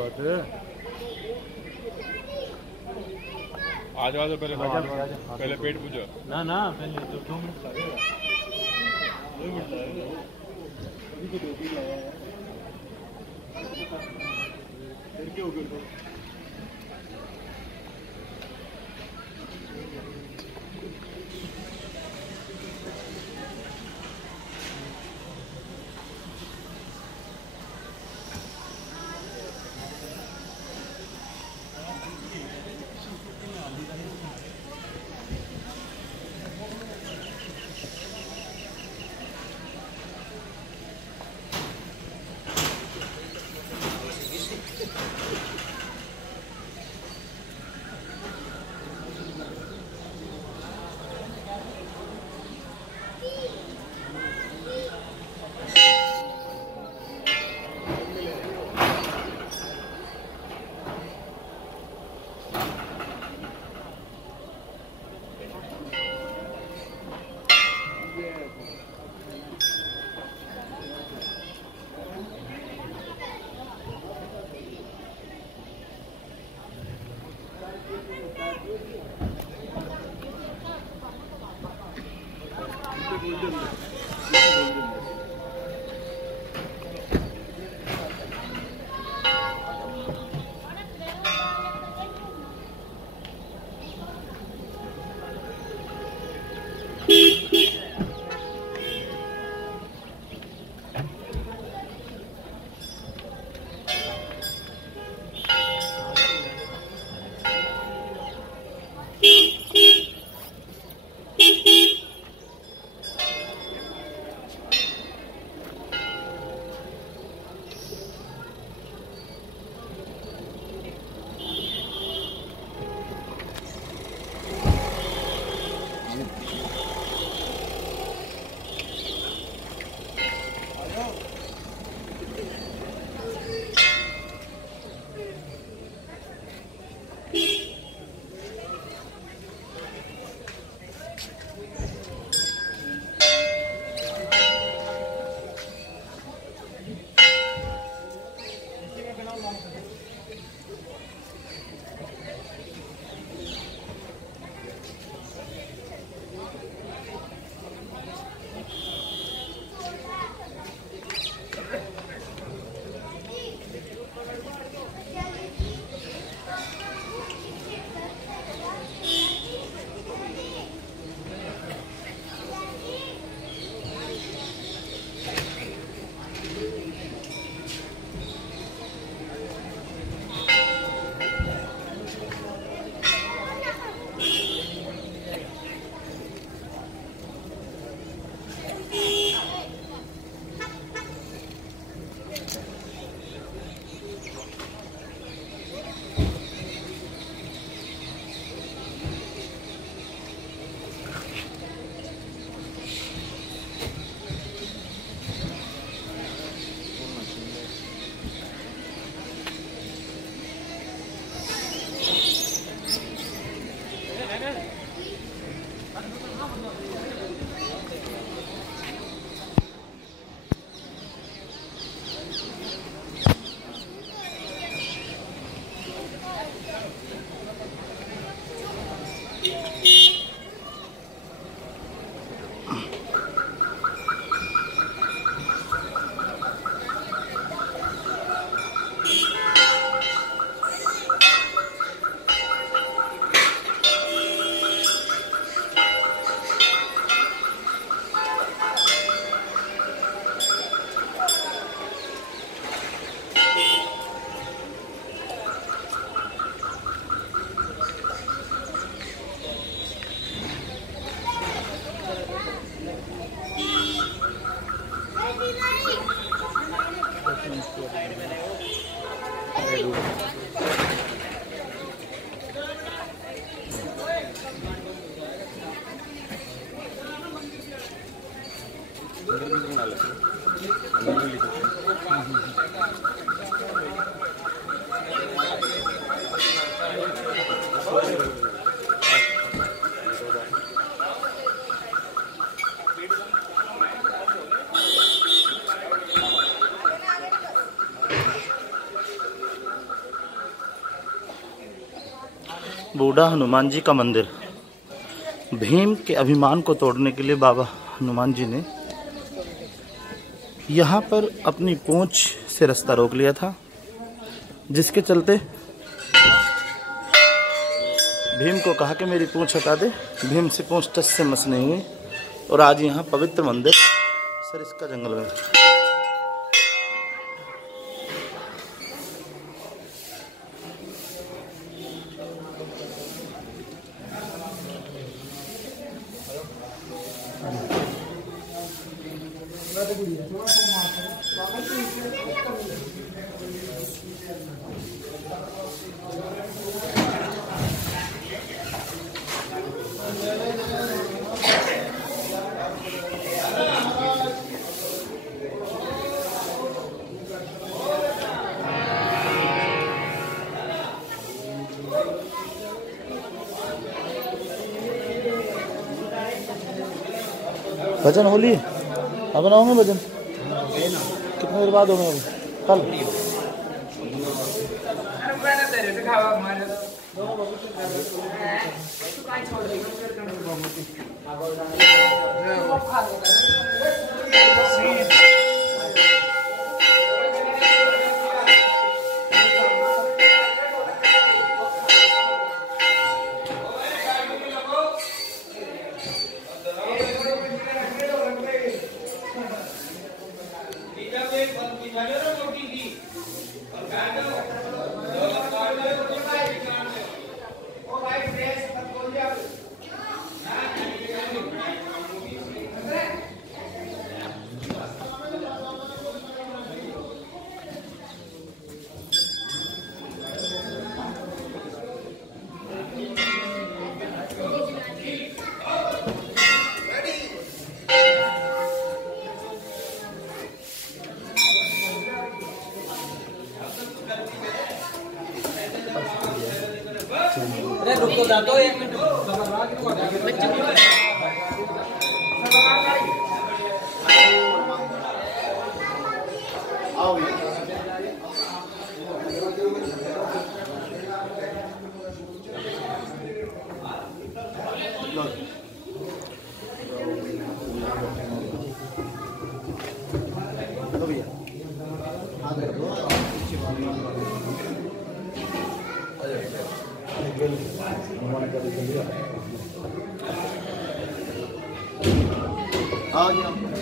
बात है। आज वाले पहले पहले पेट पूछो ना ना पहले तो 2 मिनट लगेगा। 2 मिनट लगेगा। अभी तो 2 दिन आया है। फिर क्या हो गया? बूढ़ा हनुमान जी का मंदिर। भीम के अभिमान को तोड़ने के लिए बाबा हनुमान जी ने यहाँ पर अपनी पूंछ से रास्ता रोक लिया था, जिसके चलते भीम को कहा कि मेरी पूंछ हटा दे। भीम से पूंछ टस से मस नहीं हुई और आज यहाँ पवित्र मंदिर सरिस्का जंगल में। भजन होली अब बनाओगे भजन? कितने देर बाद होंगे? कल रुक तो जातो 1 मिनट आओ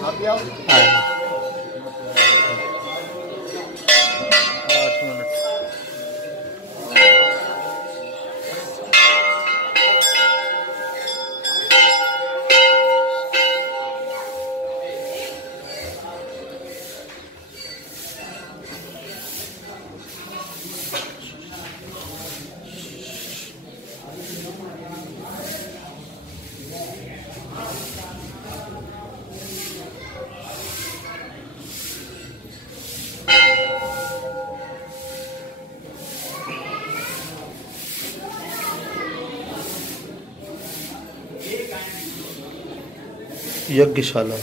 आप भी आओ। 8 मिनट। यज्ञशाला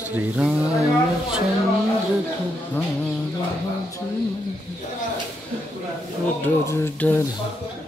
श्री रामचंद्र डर डर